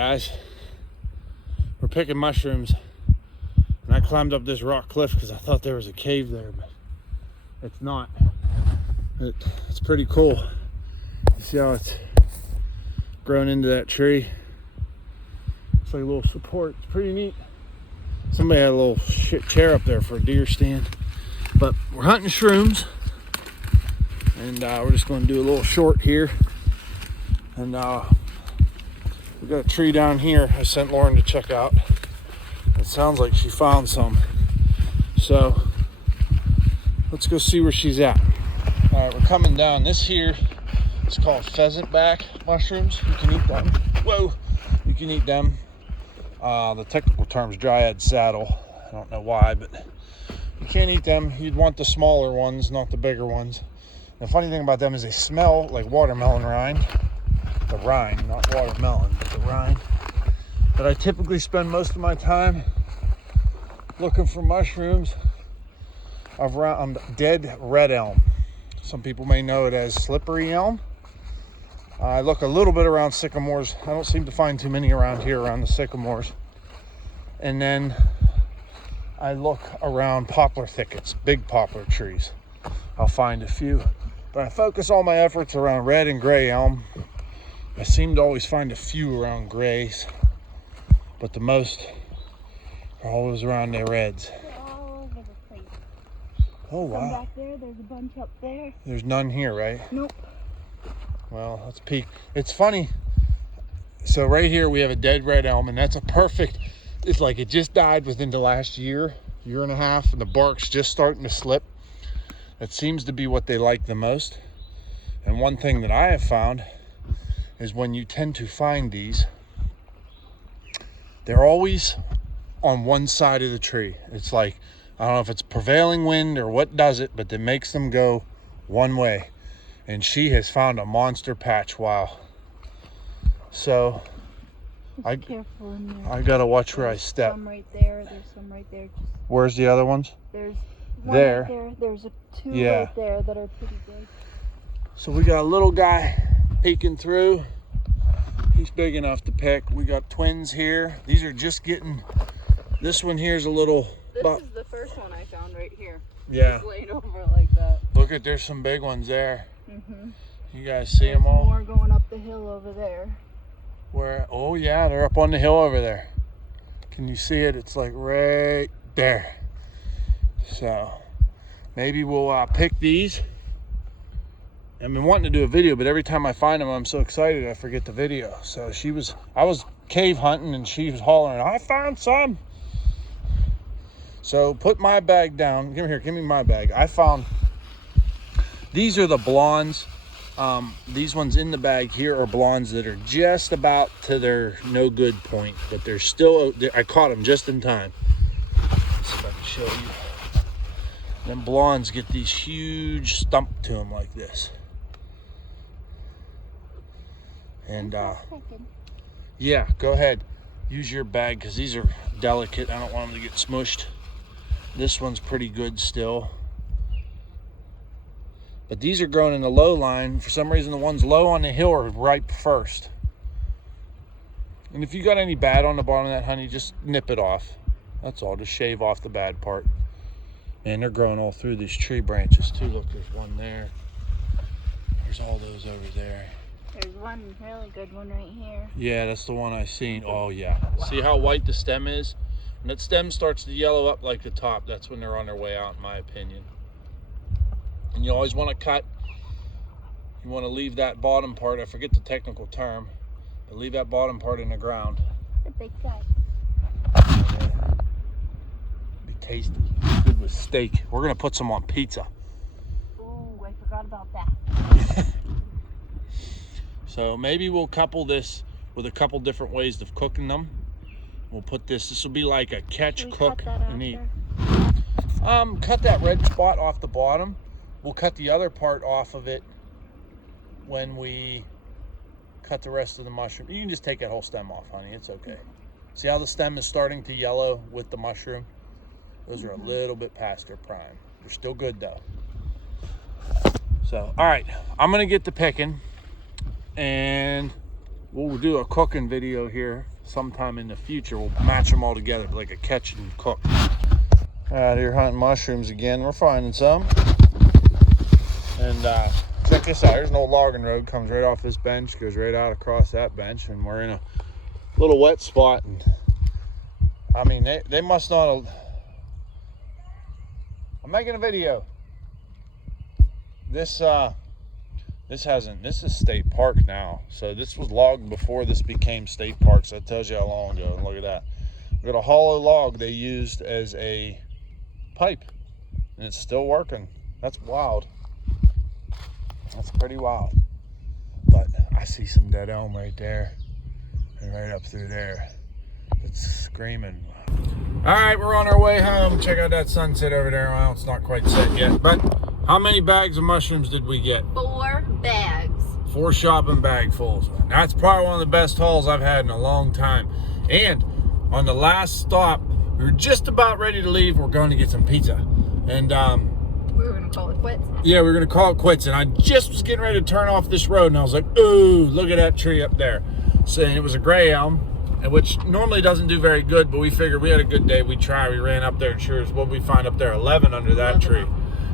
guys, we're picking mushrooms, and I climbed up this rock cliff because I thought there was a cave there, but it's not. It's pretty cool. You see how it's grown into that tree? It's like a little support. It's pretty neat. Somebody had a little shit chair up there for a deer stand. But we're hunting shrooms, and we're just going to do a little short here. And we got a tree down here I sent Lauren to check out. It sounds like she found some. So let's go see where she's at. All right, we're coming down. This here is called pheasant back mushrooms. You can eat them. Whoa, you can eat them. The technical term is dryad saddle. I don't know why, but you can't eat them. You'd want the smaller ones, not the bigger ones. The funny thing about them is they smell like watermelon rind. The rind, not watermelon, but the rind. But I typically spend most of my time looking for mushrooms around dead red elm. Some people may know it as slippery elm. I look a little bit around sycamores. I don't seem to find too many around here around the sycamores. And then I look around poplar thickets, big poplar trees. I'll find a few. But I focus all my efforts around red and gray elm. I seem to always find a few around grays, but the most are always around the reds. They're all over the place. Oh, wow. Some back there, there's a bunch up there. There's none here, right? Nope. Well, let's peek. It's funny. So right here we have a dead red elm, and that's a perfect, it's like it just died within the last year and a half, and the bark's just starting to slip. That seems to be what they like the most. And one thing that I have found is when you tend to find these, they're always on one side of the tree. It's like, I don't know if it's prevailing wind or what does it, but it makes them go one way. And she has found a monster patch. Wow. So Be careful in there. I gotta watch where I step. Some right there. There's some right there. Where's the other ones? There's one there. Right there. There's two Yeah. right there that are pretty big. So we got a little guy peeking through. He's big enough to pick. We got twins here. These are just getting. This one here is a little. This is the first one I found right here. Yeah. It's laid over like that. Look at, there's some big ones there. Mhm. You guys see There's them all? more going up the hill over there. Where? Oh yeah, they're up on the hill over there. Can you see it? It's like right there. So maybe we'll pick these. I've been wanting to do a video, but every time I find them, I'm so excited I forget the video. So I was cave hunting, and she was hollering, "I found some." So put my bag down. Give me my bag. I found, these are the blondes. These ones in the bag here are blondes that are just about to their no good point, but they're still, I caught them just in time. Let's see if I can show you. Them blondes get these huge stump to them like this. And yeah, go ahead. Use your bag because these are delicate. I don't want them to get smushed. This one's pretty good still. But these are growing in the low line. For some reason, the ones low on the hill are ripe first. And if you got any bad on the bottom of that, honey, just nip it off. That's all. Just shave off the bad part. And they're growing all through these tree branches too. Look, there's one there. There's all those over there. There's one really good one right here. Yeah, that's the one I seen. Oh yeah. Wow. See how white the stem is? When that stem starts to yellow up like the top, that's when they're on their way out, in my opinion. And you always want to cut. You want to leave that bottom part, I forget the technical term, but leave that bottom part in the ground. The big guy. Yeah. Be tasty. Good with steak. We're gonna put some on pizza. Ooh, I forgot about that. So maybe we'll couple this with a couple different ways of cooking them. We'll put this will be like a catch, cook, and eat. Cut that red spot off the bottom. We'll cut the other part off of it when we cut the rest of the mushroom. You can just take that whole stem off, honey. It's okay. See how the stem is starting to yellow with the mushroom? Those are a little bit past their prime. They're still good though. So, all right, I'm gonna get to picking, and we'll do a cooking video here sometime in the future. We'll match them all together like a catch and cook. Out here hunting mushrooms again. We're finding some. And check this out. Here's an old logging road. Comes right off this bench, goes right out across that bench, and we're in a little wet spot. And I mean, they must not have... I'm making a video. This is state park now. So this was logged before this became state park. So that tells you how long ago. And look at that. We got a hollow log they used as a pipe, and it's still working. That's wild. That's pretty wild. But I see some dead elm right there, and right up through there. It's screaming. All right, we're on our way home. Check out that sunset over there. Well, it's not quite set yet, but how many bags of mushrooms did we get? 4 bags. 4 shopping bagfuls. That's probably one of the best hauls I've had in a long time. And on the last stop, we were just about ready to leave. We're going to get some pizza. And we were going to call it quits. yeah, we were going to call it quits. And I just was getting ready to turn off this road. And I was like, ooh, look at that tree up there. So it was a gray elm, which normally doesn't do very good. But we figured we had a good day. We tried. We ran up there. And sure as what we find up there, 11 under that tree.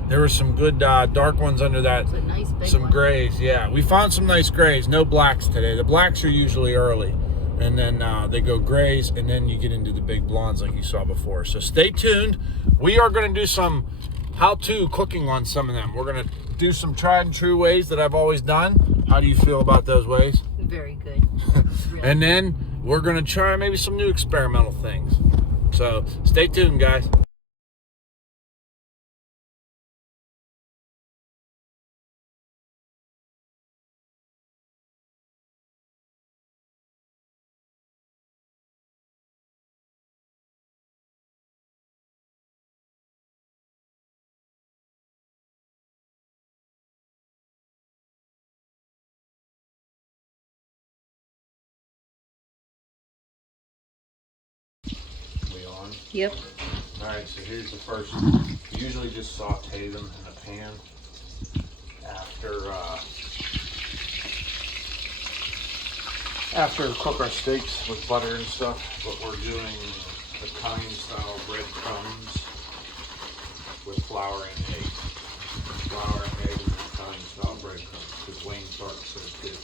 There were some good dark ones under that. A nice big some one. grays. Yeah, we found some nice grays. No blacks today. The blacks are usually early. And then they go grays, and then you get into the big blondes like you saw before. So stay tuned. We are going to do some how-to cooking on some of them. We're going to do some tried and true ways that I've always done. How do you feel about those ways? Very good. Really. And then we're going to try maybe some new experimental things. So stay tuned, guys. On. Yep. All right, so here's the first. You usually just saute them in a pan after cook our steaks with butter and stuff. But we're doing Italian style breadcrumbs with flour and egg. Flour and egg and Italian style breadcrumbs because Wayne Clark says good.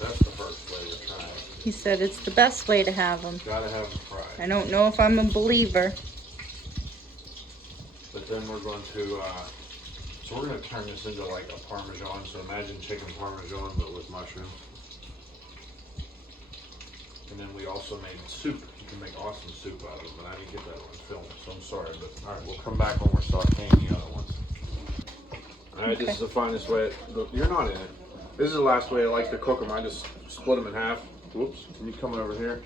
That's the first way to try it. He said it's the best way to have them. Gotta have them fried. I don't know if I'm a believer. But then we're going to, so we're going to turn this into like a Parmesan. So imagine chicken Parmesan, but with mushrooms. And then we also made soup. You can make awesome soup out of it, but I didn't get that on film, so I'm sorry. But all right, we'll come back when we're sauteing the other ones. All right, This is the finest way. You're not in it. This is the last way I like to cook them. I just split them in half. Whoops, can you come over here?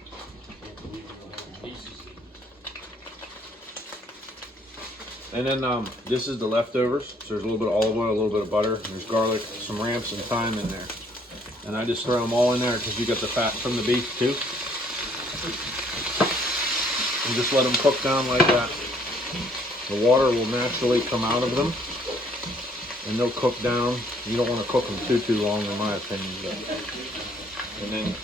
And then this is the leftovers. So there's a little bit of olive oil, a little bit of butter, and there's garlic, some ramps, and thyme in there. And I just throw them all in there because you got the fat from the beef too. And just let them cook down like that. The water will naturally come out of them, and they'll cook down. You don't want to cook them too long, in my opinion. And then,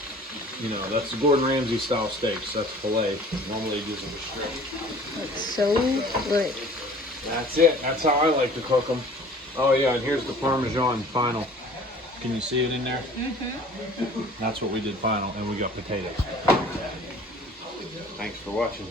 you know, that's the Gordon Ramsay style steaks. That's filet. Normally you use them to strip. That's so good. That's it. That's how I like to cook them. Oh yeah, and here's the Parmesan final. Can you see it in there? Mm-hmm. That's what we did final, and we got potatoes. Thanks for watching.